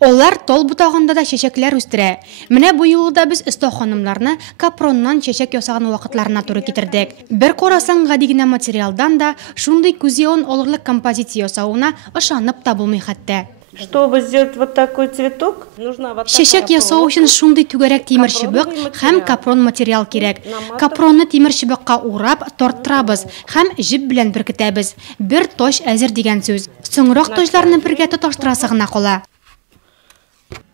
Олар тол бутағында да чәчәкләр үстерә. Менә бу юлы да без өстә ханымларны капроннан чәчәк ясаган вакытларына туры китердек. Бер карасаң гади генә материалдан да шундый күзьян олырлык композиция ясауына ышанып та булмый хәтта. Чтобы сделать вот такой цветок, нужна вот Чәчәк ясау өчен шундый түгәрәк тимер чыбык һәм капрон материал кирәк. Капронны тимер чыбыкка урап, тарттырабыз һәм җеп белән беркетәбез. Бер таш әзер дигән сүз. Соңрак ташларны бергә тоташтырасы гына кала.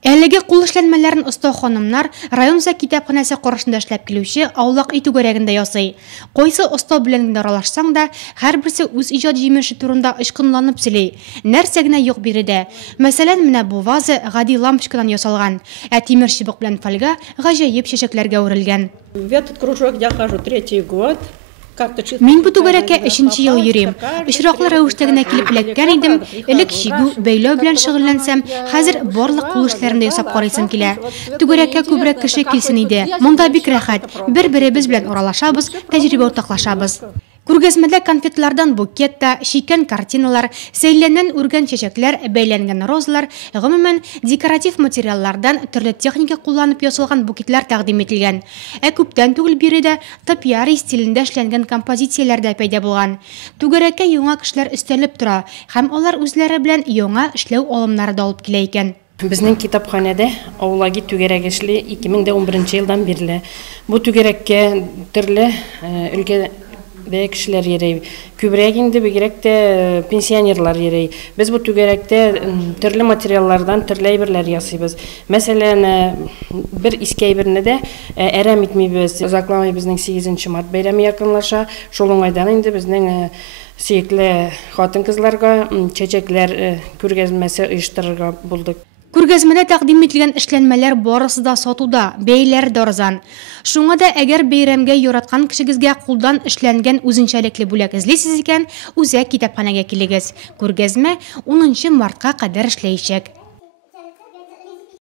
Әлеге кул эшләнмәләрен оста ханымнар районса китапханәсе каршында эшләп килүче аулак итү гәрәгендә ясый. Койсы оста белән генә аралашсаң да, һәрберсе үз иҗат җимеше турында ычкынланып сөйли. Нәрсә генә юк биредә. Мәсәлән, менә бу ваза гади лампочкадан ясалган, ә тимер чыбык белән фольга гаҗәеп чәчәкләргә үрелгән. В этот кружок я хожу 3-й год. Мин бу түгәрәккә 3нче ел йөрим. Очраклы рәвештә генә килеп эләккән идем. Элек чигү, бәйләү белән шөгыльләнсәм, хәзер барлык кул эшләрендә ясап карыйсым килә. Түгәрәккә күбрәк кеше килсен иде. Монда бик рәхәт. Бер-беребез белән уралашабыз, тәҗрибә уртаклашабыз. Күргәзмәдә конфетлардан букетта, шикән картиналар, сәйләннән үргән чәчәкләр, бәйләнгән розалар, гомумән декоратив материаллардан төрле техника кулланып ясалган букетлар тәкъдим ителгән. Ә күптән түгел биредә топиари стилендә эшләнгән композицияләр дә пәйда булган. Түгәрәккә яңа кешеләр өстәлеп тора һәм алар үзләре белән яңа эшләү алымнары да алып килә икән. Безнең китапханәдә аулаги түгәрәк эшле 2011 елдан бирле. Бу түгәрәккә төрле өлкә кешеләр йөрей. Күбрәк инде бигрәк тә пенсионерлар йөрей. Без бу түгәрәктә төрле материаллардан төрле әйберләр ясыйбыз. Мәсәлән, бер иске әйберне дә әрәм итмибез. Узакламый безнең 8 март бәйрәме якынлаша. Шул уңайдан инде безнең сөекле хатын-кызларга чәчәкләр күргәзмәсе оештырырга булдык. Күргәзмәдә тәкъдим ителгән эшләнмәләр барысы да сатуда, бәяләре дә арзан. Шуңа да әгәр бәйрәмгә яраткан кешегезгә кулдан эшләнгән үзенчәлекле бүләк эзлисез икән, үзәк китапханәгә килегез. Күргәзмә 10 мартка кадәр эшләячәк.